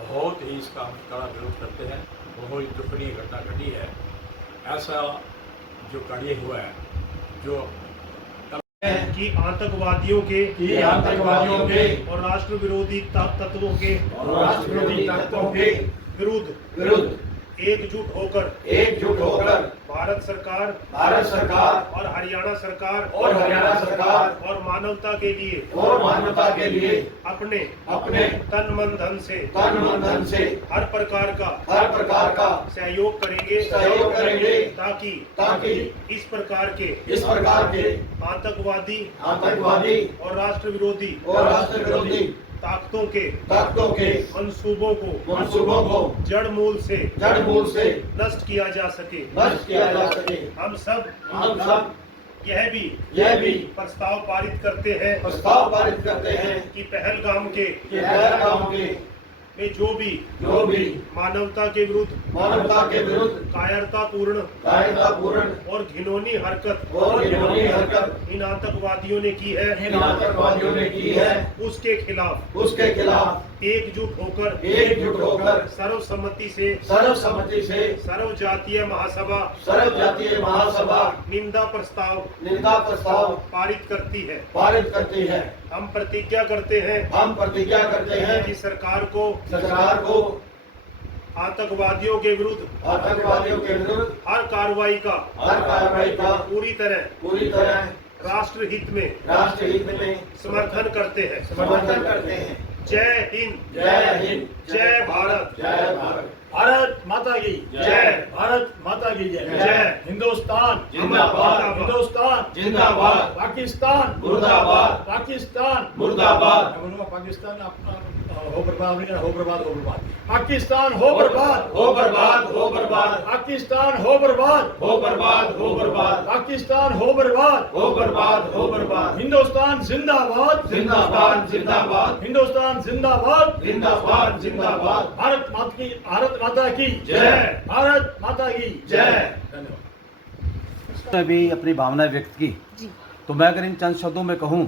बहुत ही इसका हम कड़ा विरोध करते हैं। बहुत ही दुखनीय घटना घटी है। ऐसा जो कार्य हुआ है, जो कि आतंकवादियों के और राष्ट्र विरोधी तत्वों के विरुद्ध एकजुट होकर भारत सरकार और हरियाणा सरकार और मानवता के लिए अपने तन मन धन से हर प्रकार का सहयोग करेंगे ताकि इस प्रकार के आतंकवादी और राष्ट्र विरोधी ताकतों के मंसूबों को जड़ मूल से नष्ट किया जा सके। हम सब यह भी प्रस्ताव पारित करते हैं कि पहलगाम के में जो भी मानवता के विरुद्ध कायरतापूर्ण और घिनौनी हरकत इन आतंकवादियों ने की है, उसके खिलाफ एकजुट होकर सर्वसम्मति से सर्व जातीय महासभा निंदा प्रस्ताव पारित करती है। हम प्रतिज्ञा करते हैं कि सरकार को आतंकवादियों के विरुद्ध हर कार्रवाई का पूरी तरह राष्ट्र हित में समर्थन करते हैं। जय हिंद, जय भारत। भारत माता की जय। भारत माता की जय। जय। हिंदुस्तान जिंदाबाद। हिंदुस्तान जिंदाबाद। पाकिस्तान मुर्दाबाद। पाकिस्तान मुर्दाबाद। मैं बोलूंगा पाकिस्तान अपना हो बर्बाद नहीं, हो बर्बाद पाकिस्तान हो बर्बाद पाकिस्तान हो बर्बाद पाकिस्तान हो बर्बाद हिंदुस्तान जिंदाबाद हिंदुस्तान जिंदाबाद भारत माता की जय। भारत माता की जय। धन्यवाद। ने भी अपनी भावनाएं व्यक्त की, तो मैं अगर इन चंद शब्दों में कहूं,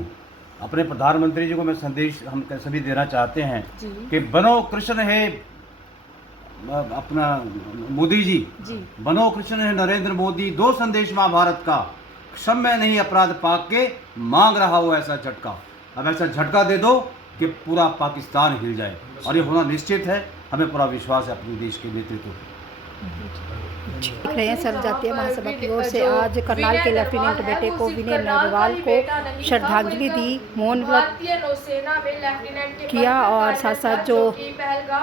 अपने प्रधानमंत्री जी को मैं संदेश हम सभी देना चाहते हैं कि बनो कृष्ण है अपना मोदी जी, बनो कृष्ण है नरेंद्र मोदी, दो संदेश महाभारत का, क्षम्य नहीं अपराध पाक के, मांग रहा हो ऐसा झटका। अब ऐसा झटका दे दो कि पूरा पाकिस्तान हिल जाए, और ये होना निश्चित है। हमें पूरा विश्वास है अपने देश के नेतृत्व पर। देख रहे हैं सर्व जातीय महासभा की ओर से आज करनाल के लेफ्टिनेंट बेटे को विनय नरवाल को श्रद्धांजलि दी, मौन व्रत किया, और साथ साथ जो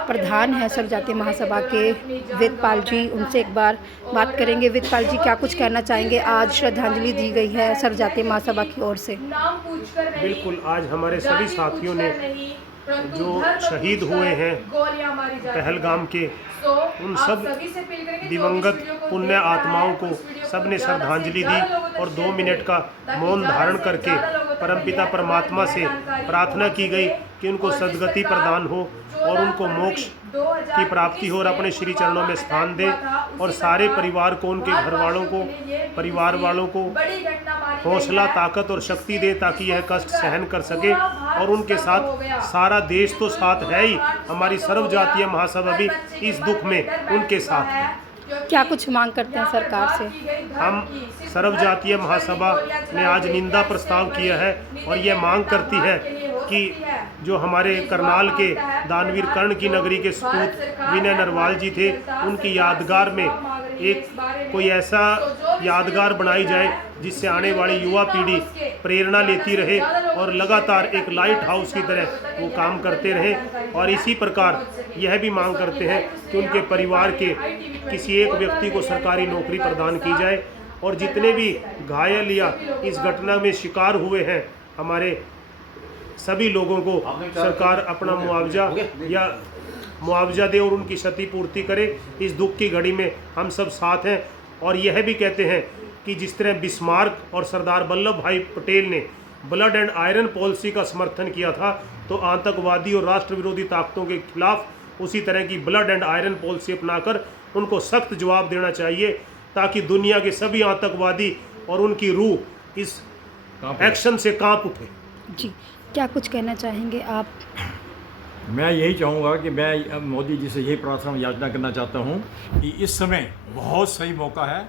प्रधान है सर्व जातीय महासभा के वेदपाल जी, उनसे एक बार बात करेंगे। वेदपाल जी, क्या कुछ कहना चाहेंगे? आज श्रद्धांजलि दी गई है सर्व जातीय महासभा की ओर से। बिल्कुल, आज हमारे सभी साथियों ने जो शहीद हुए हैं पहलगाम के, उन सब दिवंगत पुण्य आत्माओं को सबने श्रद्धांजलि दी और 2 मिनट का मौन धारण करके परमपिता परमात्मा से प्रार्थना की गई कि उनको सद्गति प्रदान हो और उनको मोक्ष की प्राप्ति हो और अपने श्री चरणों में स्थान दे, और सारे परिवार को, उनके घर वालों को, परिवार वालों को हौसला, ताकत और शक्ति दे ताकि यह कष्ट सहन कर सके। और उनके साथ सारा देश तो साथ है ही, हमारी सर्व जातीय महासभा भी इस दुख में उनके साथ है। क्या कुछ मांग करते हैं सरकार से? हम सर्व जातीय महासभा ने आज निंदा प्रस्ताव किया है और यह मांग करती है कि जो हमारे करनाल के दानवीर कर्ण की नगरी के सपूत विनय नरवाल जी थे, उनकी यादगार में एक कोई ऐसा यादगार बनाई जाए जिससे आने वाली युवा पीढ़ी प्रेरणा लेती रहे और लगातार एक लाइट हाउस की तरह वो काम करते रहें। और इसी प्रकार यह भी मांग करते हैं कि उनके परिवार के किसी एक व्यक्ति को सरकारी नौकरी प्रदान की जाए, और जितने भी घायल या इस घटना में शिकार हुए हैं हमारे सभी लोगों को सरकार अपना मुआवजा दे और उनकी क्षतिपूर्ति करे। इस दुख की घड़ी में हम सब साथ हैं। और यह भी कहते हैं कि जिस तरह बिस्मार्क और सरदार वल्लभ भाई पटेल ने ब्लड एंड आयरन पॉलिसी का समर्थन किया था, तो आतंकवादी और राष्ट्र विरोधी ताकतों के खिलाफ उसी तरह की ब्लड एंड आयरन पॉलिसी अपनाकर उनको सख्त जवाब देना चाहिए, ताकि दुनिया के सभी आतंकवादी और उनकी रूह इस एक्शन से कांप उठे। जी, क्या कुछ कहना चाहेंगे आप? मैं यही चाहूँगा कि मैं मोदी जी से यही प्रार्थना याचना करना चाहता हूँ कि इस समय बहुत सही मौका है,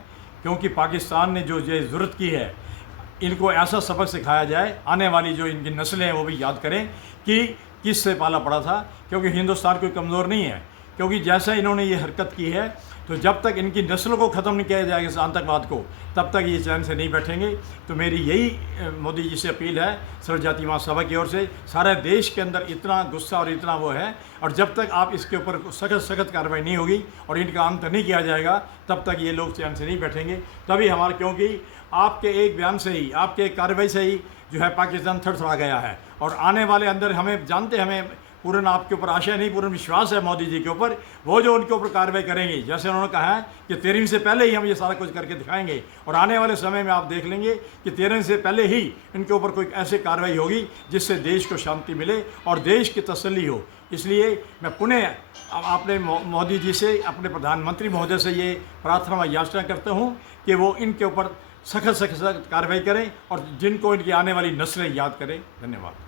क्योंकि पाकिस्तान ने जो ये ज़रूरत की है, इनको ऐसा सबक सिखाया जाए, आने वाली जो इनकी नस्लें हैं वो भी याद करें कि किससे पाला पड़ा था, क्योंकि हिंदुस्तान कोई कमज़ोर नहीं है। क्योंकि जैसा इन्होंने ये हरकत की है, तो जब तक इनकी नस्लों को ख़त्म नहीं किया जाएगा इस आतंकवाद को, तब तक ये चैन से नहीं बैठेंगे। तो मेरी यही मोदी जी से अपील है, सर्वजातीय महासभा की ओर से, सारे देश के अंदर इतना गुस्सा और इतना वो है, और जब तक आप इसके ऊपर सख्त कार्रवाई नहीं होगी और इनका अंत नहीं किया जाएगा, तब तक ये लोग चैन से नहीं बैठेंगे। तभी हमारा, क्योंकि आपके एक बयान से ही, आपके एक कार्रवाई से ही जो है पाकिस्तान थरथरा गया है, और आने वाले अंदर हमें जानते, हमें पूर्ण आपके ऊपर आशा नहीं, पूर्ण विश्वास है मोदी जी के ऊपर, वो जो उनके ऊपर कार्रवाई करेंगे, जैसे उन्होंने कहा है कि 13 से पहले ही हम ये सारा कुछ करके दिखाएंगे, और आने वाले समय में आप देख लेंगे कि 13 से पहले ही इनके ऊपर कोई ऐसी कार्रवाई होगी जिससे देश को शांति मिले और देश की तसल्ली हो। इसलिए मैं पुनः अपने मोदी जी से, अपने प्रधानमंत्री महोदय से ये प्रार्थना व याचना करता हूँ कि वो इनके ऊपर सख्त कार्रवाई करें और जिनको इनकी आने वाली नस्लें याद करें। धन्यवाद।